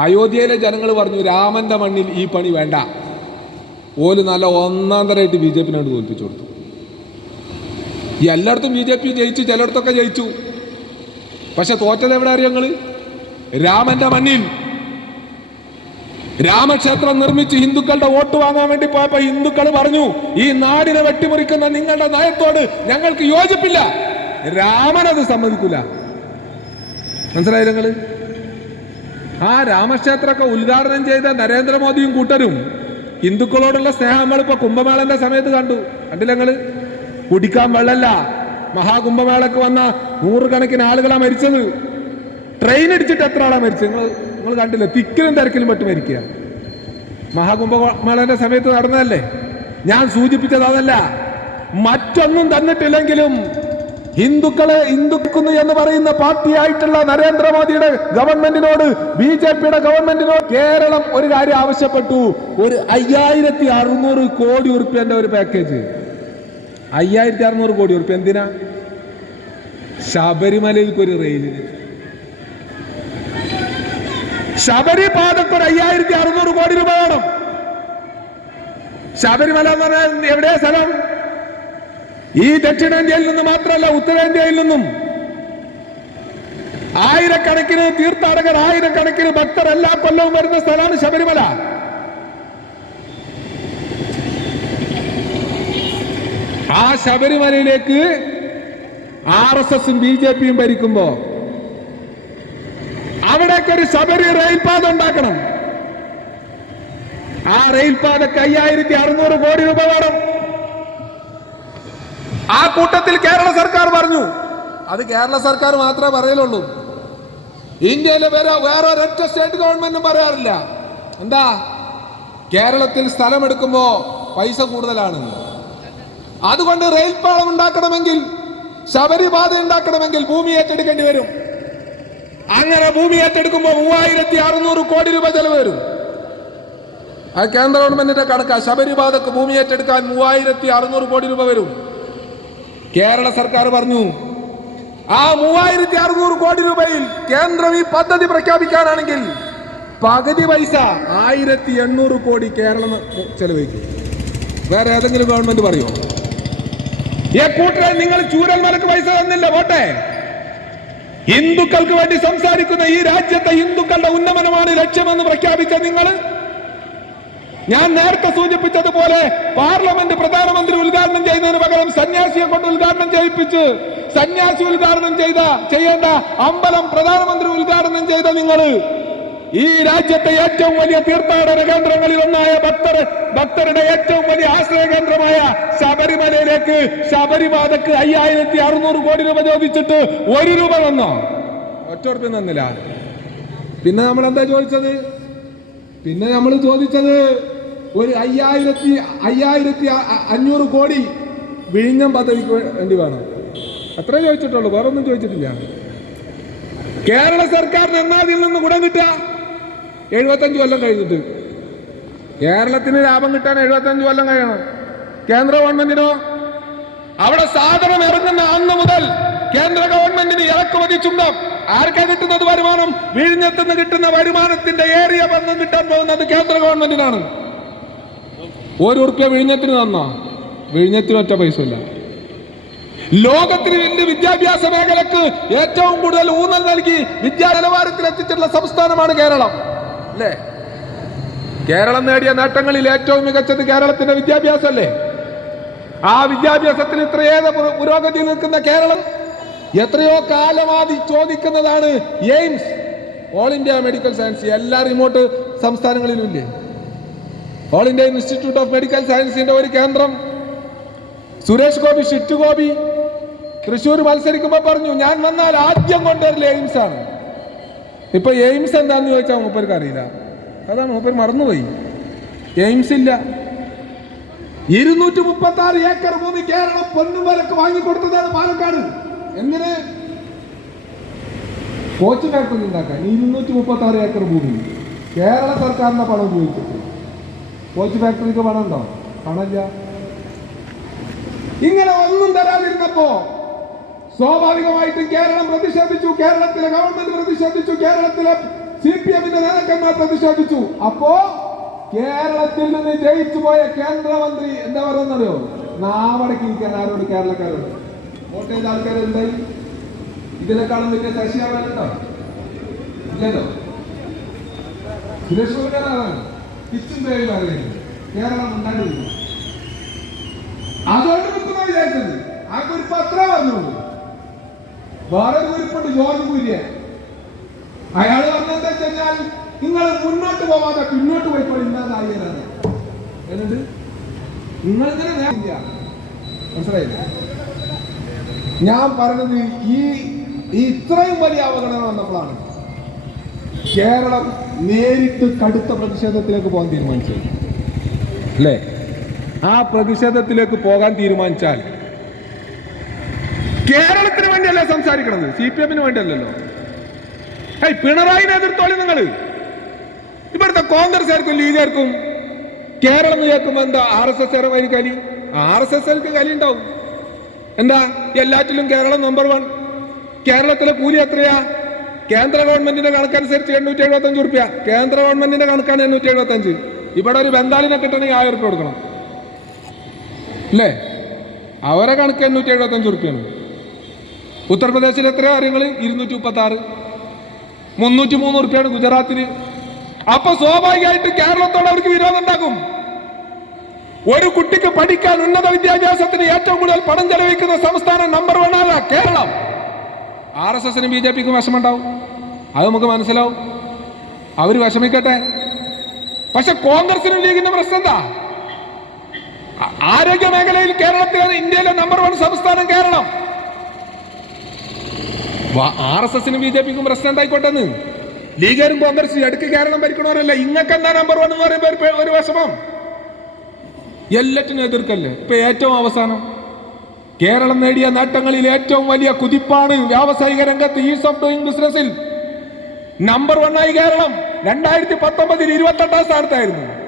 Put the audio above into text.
അയോധ്യയിലെ ജനങ്ങൾ പറഞ്ഞു രാമന്റെ മണ്ണിൽ ഈ പണി വേണ്ട. ഓൽ നല്ല ഒന്നാം തരമായിട്ട് ബി ജെ പിന്നോട് തോൽപ്പിച്ചു കൊടുത്തു. എല്ലായിടത്തും ബി ജെ പി ജയിച്ചു ചിലയിടത്തൊക്കെ ജയിച്ചു. പക്ഷെ തോറ്റത് എവിടെ അറിയാം ഞങ്ങൾ രാമന്റെ മണ്ണിൽ. രാമക്ഷേത്രം നിർമ്മിച്ച് ഹിന്ദുക്കളുടെ വോട്ട് വാങ്ങാൻ വേണ്ടി പോയപ്പോ ഹിന്ദുക്കൾ പറഞ്ഞു ഈ നാടിനെ വെട്ടിമുറിക്കുന്ന നിങ്ങളുടെ നയത്തോട് ഞങ്ങൾക്ക് യോജിപ്പില്ല. രാമനത് സമ്മതിക്കില്ല മനസ്സിലായില്ല ആ രാമക്ഷേത്രമൊക്കെ ഉദ്ഘാടനം ചെയ്ത നരേന്ദ്രമോദിയും കൂട്ടരും ഹിന്ദുക്കളോടുള്ള സ്നേഹം നമ്മളിപ്പോ കുംഭമേളന്റെ സമയത്ത് കണ്ടു. കണ്ടില്ല നിങ്ങൾ? കുടിക്കാൻ വെള്ളല്ല മഹാകുംഭമേളക്ക് വന്ന നൂറുകണക്കിന് ആളുകളാ മരിച്ചത്. ട്രെയിൻ അടിച്ചിട്ട് എത്ര ആളാ മരിച്ചത്? നിങ്ങൾ നിങ്ങൾ കണ്ടില്ല? തിക്കിലും തിരക്കിലും പെട്ട് മരിക്കുക. മഹാകുംഭമേളന്റെ സമയത്ത് നടന്നതല്ലേ? ഞാൻ സൂചിപ്പിച്ചത് അതല്ല. മറ്റൊന്നും തന്നിട്ടില്ലെങ്കിലും ഹിന്ദുക്കളെ ഹിന്ദുക്കുന്നു എന്ന് പറയുന്ന പാർട്ടിയായിട്ടുള്ള നരേന്ദ്രമോദിയുടെ ഗവൺമെന്റിനോട് ബി ജെ പിയുടെ ഗവൺമെന്റിനോട് കേരളം ഒരു കാര്യം ആവശ്യപ്പെട്ടു. ഒരു അയ്യായിരത്തി അറുന്നൂറ് കോടി ഉറുപ്പ്യന്റെ ഒരു പാക്കേജ്. അയ്യായിരത്തി അറുന്നൂറ് കോടി ഉറുപ്പ്യ എന്തിനാ? ശബരിമലയിലേക്ക് ഒരു റെയിലിന് ശബരിപാതക്ക് ഒരു അയ്യായിരത്തി അറുന്നൂറ് കോടി രൂപ വേണം. ശബരിമല എന്ന് പറഞ്ഞാൽ എവിടെയാ സ്ഥലം? ഈ ദക്ഷിണേന്ത്യയിൽ നിന്ന് മാത്രമല്ല ഉത്തരേന്ത്യയിൽ നിന്നും ആയിരക്കണക്കിന് തീർത്ഥാടകർ ആയിരക്കണക്കിന് ഭക്തർ എല്ലാ കൊല്ലവും വരുന്ന സ്ഥലമാണ് ശബരിമല. ആ ശബരിമലയിലേക്ക് ആർ എസ് എസും ബി ജെ പിയും ഭരിക്കുമ്പോ അവിടേക്ക് ഒരു ശബരി റെയിൽപാത ഉണ്ടാക്കണം. ആ റെയിൽപാതക്ക് അയ്യായിരത്തി അറുന്നൂറ് കോടി രൂപ കൂട്ടത്തിൽ കേരള സർക്കാർ പറഞ്ഞു. അത് കേരള സർക്കാർ മാത്രമേ പറയലുള്ളൂ. ഇന്ത്യയിലെ വേറെ വേറെ ഒരൊറ്റ സ്റ്റേറ്റ് ഗവൺമെന്റും പറയാറില്ല. എന്താ? കേരളത്തിൽ സ്ഥലമെടുക്കുമ്പോ പൈസ കൂടുതലാണ്. അതുകൊണ്ട് റെയിൽ പാളം ഉണ്ടാക്കണമെങ്കിൽ ശബരിപാത ഉണ്ടാക്കണമെങ്കിൽ ഭൂമി ഏറ്റെടുക്കേണ്ടി വരും. അങ്ങനെ ഭൂമി ഏറ്റെടുക്കുമ്പോൾ മൂവായിരത്തി അറുന്നൂറ് കോടി രൂപ ചെലവ് വരും. ആ കേന്ദ്ര ഗവൺമെന്റിന്റെ കണക്കാ. ശബരിപാതക്ക് ഭൂമി ഏറ്റെടുക്കാൻ മൂവായിരത്തി അറുന്നൂറ് കോടി രൂപ വരും. കേരള സർക്കാർ പറഞ്ഞു ആ മൂവായിരത്തി അറുന്നൂറ് കോടി രൂപയിൽ കേന്ദ്രം ഈ പദ്ധതി പ്രഖ്യാപിക്കാനാണെങ്കിൽ പകുതി പൈസ ആയിരത്തി എണ്ണൂറ് കോടി കേരളം ചെലവഴിക്കും. വേറെ ഏതെങ്കിലും ഗവൺമെന്റ് പറയോ? ഏ കൂട്ടരെ നിങ്ങൾ ചൂരന്മാർക്ക് പൈസ തന്നില്ല പോട്ടെ. ഹിന്ദുക്കൾക്ക് വേണ്ടി സംസാരിക്കുന്ന ഈ രാജ്യത്തെ ഹിന്ദുക്കളുടെ ഉന്നമനമാണ് ലക്ഷ്യമെന്ന് പ്രഖ്യാപിച്ച നിങ്ങൾ ഞാൻ നേരത്തെ സൂചിപ്പിച്ചതുപോലെ പാർലമെന്റ് പ്രധാനമന്ത്രി ഉദ്ഘാടനം ചെയ്യുന്നതിന് പകരം സന്യാസിയെ കൊണ്ട് ഉദ്ഘാടനം ചെയ്യിപ്പിച്ച് സന്യാസി ഉദ്ഘാടനം ചെയ്ത ചെയ്യേണ്ട അമ്പലം പ്രധാനമന്ത്രി ഉദ്ഘാടനം ചെയ്ത നിങ്ങൾ ഈ രാജ്യത്തെ ഏറ്റവും വലിയ തീർത്ഥാടന കേന്ദ്രങ്ങളിൽ ഒന്നായ ഭക്തർ ഭക്തരുടെ ഏറ്റവും വലിയ ആശ്രയ കേന്ദ്രമായ ശബരിമലയിലേക്ക് ശബരിപാതക്ക് അയ്യായിരത്തി അറുന്നൂറ് കോടി രൂപ ചോദിച്ചിട്ട് ഒരു രൂപ തന്നോ? ഒറ്റ ഉറപ്പ് തന്നില്ല പിന്നെ നമ്മൾ എന്താ ചോദിച്ചത്? പിന്നെ നമ്മൾ ചോദിച്ചത് ഒരു അയ്യായിരത്തി അയ്യായിരത്തി അഞ്ഞൂറ് കോടി വിഴിഞ്ഞം പദ്ധതിക്ക് വേണ്ടി വേണം. അത്രേ ചോദിച്ചിട്ടുള്ളൂ. വേറെ ഒന്നും ചോദിച്ചിട്ടില്ല. കേരള സർക്കാരിന് എന്നാ നിന്ന് ഗുണം കിട്ടുക. എഴുപത്തഞ്ച് കൊല്ലം കഴിഞ്ഞിട്ട്. കേരളത്തിന് ലാഭം കിട്ടാൻ എഴുപത്തഞ്ച് കൊല്ലം കഴിയണം. കേന്ദ്ര ഗവൺമെന്റിനോ? അവിടെ സാധനം ഇറങ്ങുന്ന അന്ന് മുതൽ കേന്ദ്ര ഗവൺമെന്റിന് ഇറക്കുമതി ചുണ്ടം. ആർക്കാ കിട്ടുന്നത് വരുമാനം? വിഴിഞ്ഞത്തുനിന്ന് കിട്ടുന്ന വരുമാനത്തിന്റെ ഏറിയ ബന്ധം കിട്ടാൻ പോകുന്നത് കേന്ദ്ര ഗവൺമെന്റിനാണ്. ഒരു റുപ്യ വിഴിഞ്ഞത്തിന് തന്നോ? വിഴിഞ്ഞത്തിന് ഒറ്റ പൈസ ഇല്ല. ലോകത്തിന് വേണ്ടി വിദ്യാഭ്യാസ മേഖലക്ക് ഏറ്റവും കൂടുതൽ ഊന്നൽ നൽകി വിദ്യാ നിലവാരത്തിൽ എത്തിച്ചിട്ടുള്ള സംസ്ഥാനമാണ് കേരളം. അല്ലേ? കേരളം നേടിയ നേട്ടങ്ങളിൽ ഏറ്റവും മികച്ചത് കേരളത്തിന്റെ വിദ്യാഭ്യാസമല്ലേ? ആ വിദ്യാഭ്യാസത്തിന് ഇത്രയേറെ പുരോഗതി നിൽക്കുന്ന കേരളം എത്രയോ കാലമാതി ചോദിക്കുന്നതാണ് AIIMS. All India medical science എല്ലാ റിമോട്ട് സംസ്ഥാനങ്ങളിലും ഇല്ലേ? All India institute of medical സയൻസിന്റെ ഒരു കേന്ദ്രം. സുരേഷ് ഗോപി ഷിറ്റ് ഗോപി തൃശ്ശൂർ മത്സരിക്കുമ്പോ പറഞ്ഞു ഞാൻ വന്നാൽ ആദ്യം കൊണ്ടുവരില്ല എയിംസ് ആണ്. ഇപ്പൊ എയിംസ് എന്താന്ന് ചോദിച്ചാൽ മൂപ്പർക്ക് അറിയില്ല. അതാണ് മൂപ്പർ മറന്നുപോയി. എയിംസ് ഇല്ല. ഇരുന്നൂറ്റി മുപ്പത്തി ആറ് ഏക്കർ ഭൂമി കേരളം പൊന്നുമലക്ക് വാങ്ങിക്കൊടുത്തതാണ് പാലക്കാട്. എന്തിന് കോച്ച് ഫാക്ടറി ഉണ്ടാക്കാൻ? ഇരുന്നൂറ്റി മുപ്പത്തി ആറ് ഏക്കർ ഭൂമി. കേരള സർക്കാരിന്റെ പണം ഉപയോഗിച്ചിട്ട്. കോച്ച് ഫാക്ടറിക്ക് പണം ഉണ്ടോ പണമില്ല. ഇങ്ങനെ ഒന്നും തരാതിരുന്നപ്പോ സ്വാഭാവികമായിട്ടും കേരളം പ്രതിഷേധിച്ചു കേരളത്തിലെ ഗവൺമെന്റ് പ്രതിഷേധിച്ചു കേരളത്തിലെ സി പി എമ്മിന്റെ നേതാക്കന്മാർ പ്രതിഷേധിച്ചു. അപ്പോ കേരളത്തിൽ നിന്ന് ജയിച്ചു പോയ കേന്ദ്രമന്ത്രി എന്താ പറയുന്നറിയോ നാവടക്കി ഇരിക്കാൻ ആരോട് കേരളക്കാരോട്? വോട്ട് ചെയ്ത എന്തായി ഇതിനെക്കാളും വലിയ ശശിയാവാനുണ്ടോ ഇല്ലല്ലോ. സുരേഷ് കിച്ചും പേര് പറയുന്നത് കേരളം ഉണ്ടായിരുന്നു അതുകൊണ്ട് കുത്തുമായി വിചാരിച്ചത് ആ കുരിപ്പ് അത്ര പറഞ്ഞുള്ളൂ വേറെ കുരിപ്പുണ്ട് ജോർജ് കുര്യ അയാൾ പറഞ്ഞെന്താ വെച്ചാൽ നിങ്ങൾ മുന്നോട്ട് പോവാതെ പിന്നോട്ട് പോയിക്കോളി ഇല്ലാതായി എന്നിട്ട് നിങ്ങൾ ഇങ്ങനെ മനസ്സിലായില്ലേ? ഞാൻ പറഞ്ഞത് ഈ ഇത്രയും വലിയ അവഗണന വന്നപ്പോഴാണ് കേരളം നേരിട്ട് കടുത്ത പ്രതിഷേധത്തിലേക്ക് പോകാൻ തീരുമാനിച്ചത്. അല്ലേ? ആ പ്രതിഷേധത്തിലേക്ക് പോകാൻ തീരുമാനിച്ചാൽ കേരളത്തിന് വേണ്ടിയല്ല സംസാരിക്കണത്? സി പി എമ്മിന് വേണ്ടിയല്ലല്ലോ. ഏയ് പിണറായിനെ എതിർത്തോളി നിങ്ങൾ ഇവിടുത്തെ കോൺഗ്രസ്സുകാർക്കും ലീഗുകാർക്കും കേരളം കേൾക്കുമ്പോൾ കേൾക്കുമ്പോ എന്താ ആർ എസ് എസ് വരി കലി? ആർ എസ് എസ് കലി ഉണ്ടാവും. എന്താ? എല്ലാറ്റിലും കേരളം നമ്പർ വൺ കേരളത്തിലെ കൂലി എത്രയാ? കേന്ദ്ര ഗവൺമെന്റിന്റെ കണക്കനുസരിച്ച് എണ്ണൂറ്റി എഴുപത്തി അഞ്ച് റുപ്യ കേന്ദ്ര ഗവൺമെന്റിന്റെ കണക്കാണ് എണ്ണൂറ്റി എഴുപത്തി അഞ്ച് ഇവിടെ ഒരു ബംഗാളിനെ കിട്ടണമെങ്കിൽ ആയിരം റുപ്യ കൊടുക്കണം. അല്ലേ? അവരെ കണക്ക് എണ്ണൂറ്റി എഴുപത്തി അഞ്ച് റുപ്യാണ് ഉത്തർപ്രദേശിൽ എത്രയാ അറിയങ്ങൾ ഇരുന്നൂറ്റി മുപ്പത്തി ആറ് മുന്നൂറ്റി മൂന്ന് റുപ്യാണ് ഗുജറാത്തിന്. അപ്പൊ സ്വാഭാവികമായിട്ട് കേരളത്തോട് അവർക്ക് വിരോധം ഉണ്ടാക്കും. ഒരു കുട്ടിക്ക് പഠിക്കാൻ ഉന്നത വിദ്യാഭ്യാസത്തിന് ഏറ്റവും കൂടുതൽ പണം ചെലവഴിക്കുന്ന സംസ്ഥാനം നമ്പർ വൺ ആണ് കേരളം. ആർ എസ് എസിനും ബി ജെ പിക്കും വിഷമുണ്ടാവും അത് നമുക്ക് മനസ്സിലാവും. അവർ വിഷമിക്കട്ടെ. പക്ഷെ കോൺഗ്രസിനും ലീഗിന്റെ പ്രശ്നം എന്താ? ആരോഗ്യ മേഖലയിൽ കേരളത്തിലാണ് ഇന്ത്യയിലെ നമ്പർ വൺ സംസ്ഥാനം കേരളം. ആർ എസ് എസിനും ബി ജെ പിക്കും പ്രശ്നം എന്തായിക്കോട്ടെ ലീഗരും കോൺഗ്രസും ഇടയ്ക്ക് കേരളം ഭരിക്കണവരല്ല ഇങ്ങക്ക് എന്താ നമ്പർ വൺ എന്ന് പറയുമ്പോൾ ഒരു വിഷമം? എല്ലാറ്റിനും എതിർക്കല്ലേ? ഇപ്പൊ ഏറ്റവും അവസാനം. കേരളം നേടിയ നേട്ടങ്ങളിൽ ഏറ്റവും വലിയ കുതിപ്പാണ് വ്യാവസായിക രംഗത്ത് ഈസ് ഓഫ് ഡൂയിങ് ബിസിനസ്സിൽ നമ്പർ വൺ ആയി കേരളം. രണ്ടായിരത്തി പത്തൊമ്പതിൽ ഇരുപത്തെട്ടാം സ്ഥാനത്തായിരുന്നു.